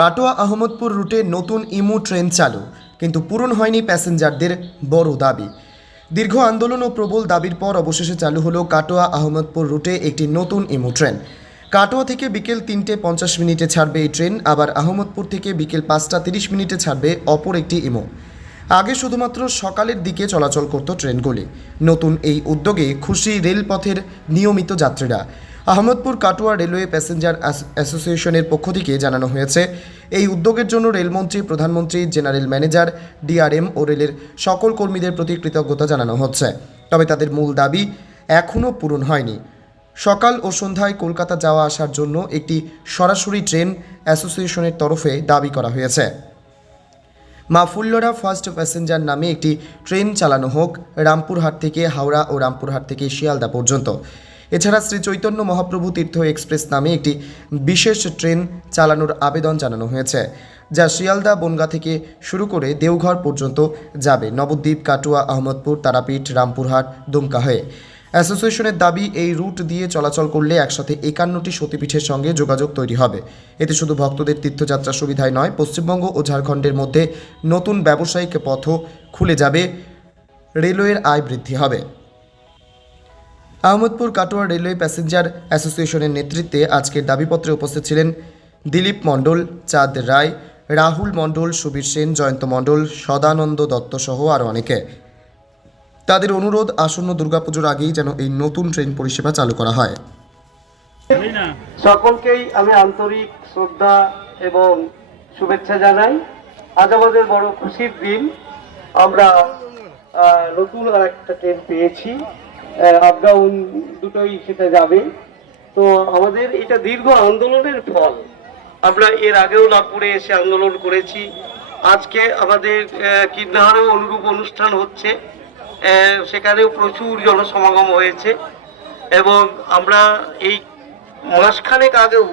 কাটোয়া আহমদপুর রুটে নতুন ইমু ট্রেন চালু, কিন্তু পূরণ হয়নি প্যাসেঞ্জারদের বড় দাবি। দীর্ঘ আন্দোলন ও প্রবল দাবির পর অবশেষে চালু হলো কাটোয়া আহমদপুর রুটে একটি নতুন ইমু ট্রেন। কাটোয়া থেকে বিকেল তিনটে পঞ্চাশ মিনিটে ছাড়বে এই ট্রেন, আবার আহমদপুর থেকে বিকেল পাঁচটা তিরিশ মিনিটে ছাড়বে অপর একটি ইমো। আগে শুধুমাত্র সকালের দিকে চলাচল করত ট্রেনগুলি। নতুন এই উদ্যোগে খুশি রেলপথের নিয়মিত যাত্রীরা। আহমদপুর কাটোয়া রেলওয়ে প্যাসেঞ্জার অ্যাসোসিয়েশনের পক্ষ থেকে জানানো হয়েছে, এই উদ্যোগের জন্য রেলমন্ত্রী, প্রধানমন্ত্রী, জেনারেল ম্যানেজার, ডিআরএম ও রেলের সকল কর্মীদের প্রতি কৃতজ্ঞতা জানানো হচ্ছে। তবে তাদের মূল দাবি এখনও পূরণ হয়নি। সকাল ও সন্ধ্যায় কলকাতা যাওয়া আসার জন্য একটি সরাসরি ট্রেন অ্যাসোসিয়েশনের তরফে দাবি করা হয়েছে। মা ফুল্লরা ফার্স্ট প্যাসেঞ্জার নামে একটি ট্রেন চালানো হোক, রামপুরহাট থেকে হাওড়া ও রামপুরহাট থেকে শিয়ালদা পর্যন্ত। এছাড়া শ্রী চৈতন্য মহাপ্রভু তীর্থ এক্সপ্রেস নামে একটি বিশেষ ট্রেন চালানোর আবেদন জানানো হয়েছে, যা শিয়ালদা বনগা থেকে শুরু করে দেওঘর পর্যন্ত যাবে। নবদ্বীপ, কাটুয়া, আহমদপুর, তারাপীঠ, রামপুরহাট, দুমকা হয়ে। অ্যাসোসিয়েশনের দাবি, এই রুট দিয়ে চলাচল করলে একসাথে একান্নটি সতীপীঠের সঙ্গে যোগাযোগ তৈরি হবে। এতে শুধু ভক্তদের তীর্থযাত্রা সুবিধাই নয়, পশ্চিমবঙ্গ ও ঝাড়খণ্ডের মধ্যে নতুন ব্যবসায়িক পথও খুলে যাবে, রেলওয়ের আয় বৃদ্ধি হবে। আহমদপুর কাটোয়া রেলওয়ে প্যাসেঞ্জার অ্যাসোসিয়েশনের নেতৃত্বে আজকের দাবিপত্রে উপস্থিত ছিলেন দিলীপ মণ্ডল, চাঁদ রায়, রাহুল মণ্ডল, সুবীর সেন, জয়ন্ত মণ্ডল, সদানন্দ দত্ত সহ আরও অনেকে। তাদের অনুরোধ আসন্ন দুর্গাপুজোর আগেই যেন এই নতুন ট্রেন পরিষেবা চালু করা হয়। সকলকেই আমি আন্তরিক শ্রদ্ধা এবং শুভেচ্ছা জানাই। আজ আমাদের বড় খুশির দিন। আমরা নতুন আর একটা ট্রেন পেয়েছি। আপ ডাউন দুটোই সেটা যাবে। তো আমাদের এটা দীর্ঘ আন্দোলনের ফল। আমরা এর আগেও নাগপুরে এসে আন্দোলন করেছি। আজকে আমাদের আহ, কীর্ণাহারেও অনুরূপ অনুষ্ঠান হচ্ছে। সেখানেও প্রচুর জনসমাগম হয়েছে। এবং আমরা এই মাসখানেক আগেও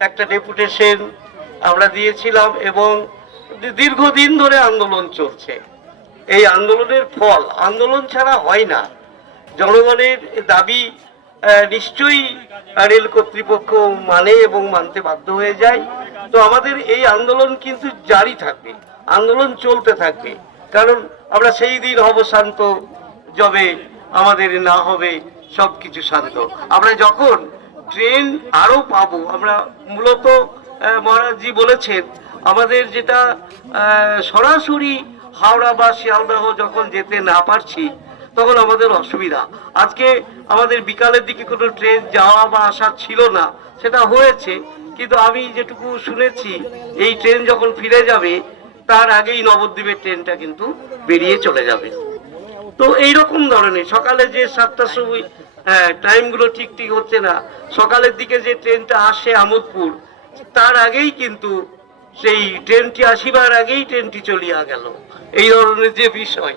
একটা ডেপুটেশন আমরা দিয়েছিলাম এবং দীর্ঘদিন ধরে আন্দোলন চলছে। এই আন্দোলনের ফল আন্দোলন ছাড়া হয় না। জনগণের দাবি নিশ্চয়ই রেল কর্তৃপক্ষ মানে এবং মানতে বাধ্য হয়ে যায়। তো আমাদের এই আন্দোলন কিন্তু জারি থাকবে, আন্দোলন চলতে থাকবে। কারণ আমরা সেই দিন হব শান্ত, যবে আমাদের না হবে সব কিছু শান্ত। আমরা যখন ট্রেন আরও পাবো, আমরা মূলত মহারাজজি বলেছেন, আমাদের যেটা সরাসরি হাওড়া বা শিয়ালদাহ যখন যেতে না পারছি তখন আমাদের অসুবিধা। আজকে আমাদের বিকালের দিকে কোনো ট্রেন যাওয়া বা আসা ছিল না, সেটা হয়েছে। কিন্তু আমি যেটুকু শুনেছি, এই ট্রেন যখন ফিরে যাবে, তার আগেই নবদ্বীপের ট্রেনটা কিন্তু বেরিয়ে চলে যাবে। তো এই রকম ধরনের, সকালে যে সাতটার সময় হ্যাঁ টাইমগুলো ঠিক ঠিক হচ্ছে না, সকালের দিকে যে ট্রেনটা আসে আমোদপুর, তার আগেই কিন্তু সেই ট্রেনটি আসিবার আগেই ট্রেনটি চলিয়া গেল। এই ধরনের যে বিষয়।